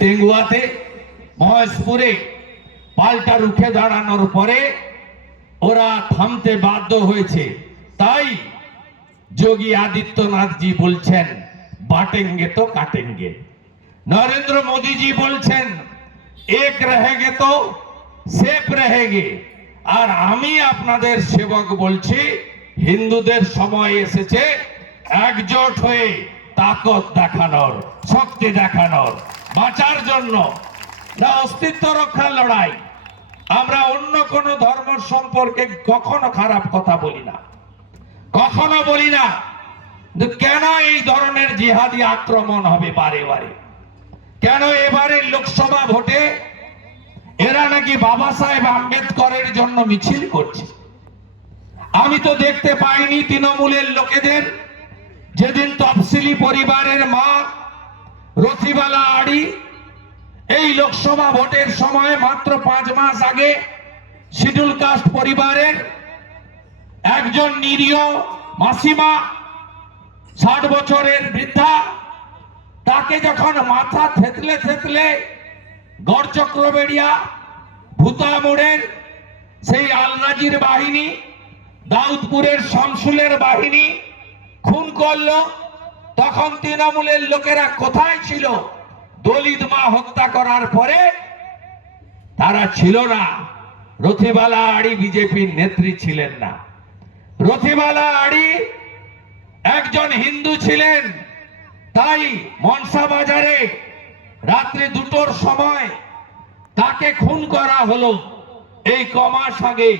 টেঙ্গুয়াতে মহেশপুরে পাল্টা রুখে দাঁড়ানোর পরে ওরা থামতে বাধ্য হয়েছে। তাই যোগী আদিত্যনাথ জি বলছেন বাটেঙ্গে তো কাটেঙ্গে। নরেন্দ্র মোদী জি বলছেন এক রহেগে তো সেফ রহেগে। আর আমি আপনাদের সেবক বলছি হিন্দুদের সময় এসেছে একজোট হয়ে তাকত দেখানোর, শক্তি দেখানোর, বাঁচার জন্য। না অস্তিত্ব রক্ষার লড়াই। আমরা অন্য কোন ধর্ম সম্পর্কে কখনো খারাপ কথা বলি না, কখনো বলি না। কেন এই ধরনের জিহাদি আক্রমণ হবে বারে বারে? কেন এবারে লোকসভা ভোটে এরা নাকি বাবা সাহেব আম্বেদকরের জন্য মিছিল করছে? আমি তো দেখতে পাইনি তৃণমূলের লোকেদের। যেদিন তফসিলি পরিবারের মা রথিবালা আড়ি এই লোকসভা ভোটের সময় মাত্র 5 মাস আগে শিডিউল কাস্ট পরিবারের একজন নিরীহ মাসিমা 60 বছরের বৃদ্ধা, তাকে যখন মাথা থেতলে থেতলে গড়চক্রবেড়িয়া ভূতা মোড়ের সেই আলনাজির বাহিনী, দাউদপুরের শামসুলের বাহিনী খুন করলো, তখন তৃণমূলের লোকেরা কোথায় ছিল? দলিত মা হত্যা করার পরে তারা ছিল না। রথিবালা আড়ি বিজেপির নেত্রী ছিলেন না। রথিবালা আড়ি একজন হিন্দু ছিলেন। তাই মনসা বাজারে রাত্রি 2টোর সময় তাকে খুন করা হলো। এই কমাস আগে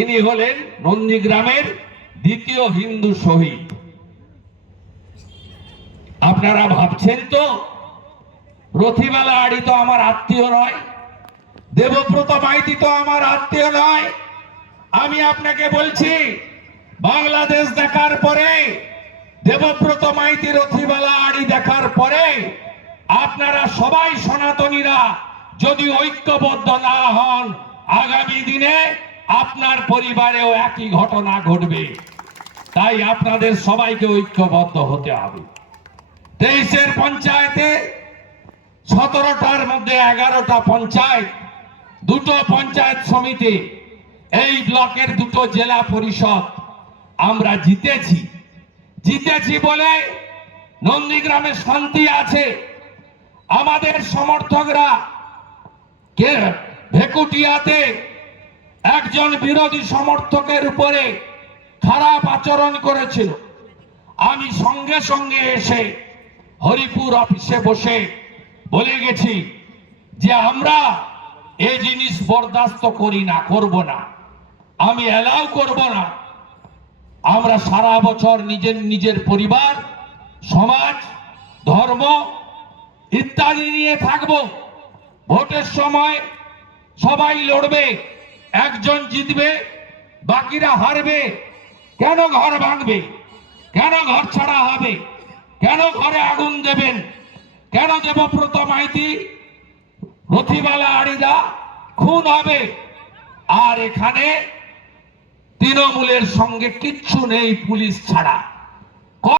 ইনি হলেন নন্দীগ্রামের দ্বিতীয় হিন্দু শহীদ। আপনারা ভাবছেন তো রথিবালা আড়ি তো আমার আত্মীয় নয়, দেবব্রত মাইতি তো আমার আত্মীয় নয়। আমি আপনাকে বলছি বাংলাদেশ দেখার পরে, দেবব্রত মাইতি রথিবালা আড়ি দেখার পরে আপনারা সবাই সনাতনীরা যদি ঐক্যবদ্ধ না হন, আগামী দিনে আপনার পরিবারেও একই ঘটনা ঘটবে। তাই আপনাদের সবাইকে ঐক্যবদ্ধ হতে হবে। 23-এর পঞ্চায়েতে 17টার মধ্যে 11টা পঞ্চায়েত, 2টো পঞ্চায়েত সমিতি, এই ব্লকের 2টো জেলা পরিষদ আমরা জিতেছি বলে নন্দীগ্রামে শান্তি আছে। আমাদের সমর্থকরা ভেকুটিয়াতে একজন বিরোধী সমর্থকের উপরে খারাপ আচরণ করেছিল। আমি সঙ্গে সঙ্গে এসে হরিপুর অফিসে বসে বলে গেছি যে আমরা এই জিনিস বরদাস্ত করি না, করব না, আমি অ্যালাউ করব না। আমরা সারা বছর নিজের পরিবার, সমাজ, ধর্ম ইত্যাদি নিয়ে থাকব। ভোটের সময় সবাই লড়বে, একজন জিতবে, বাকিরা হারবে। কেন ঘর ভাঙবে? কেন ঘর ছাড়া হবে? কেন ঘরে আগুন দেবেন? কেন দেবব্রত মাইতি, রথিবালা আড়িদা খুন হবে? আর এখানে তৃণমূলের সঙ্গে কিচ্ছু নেই পুলিশ ছাড়া।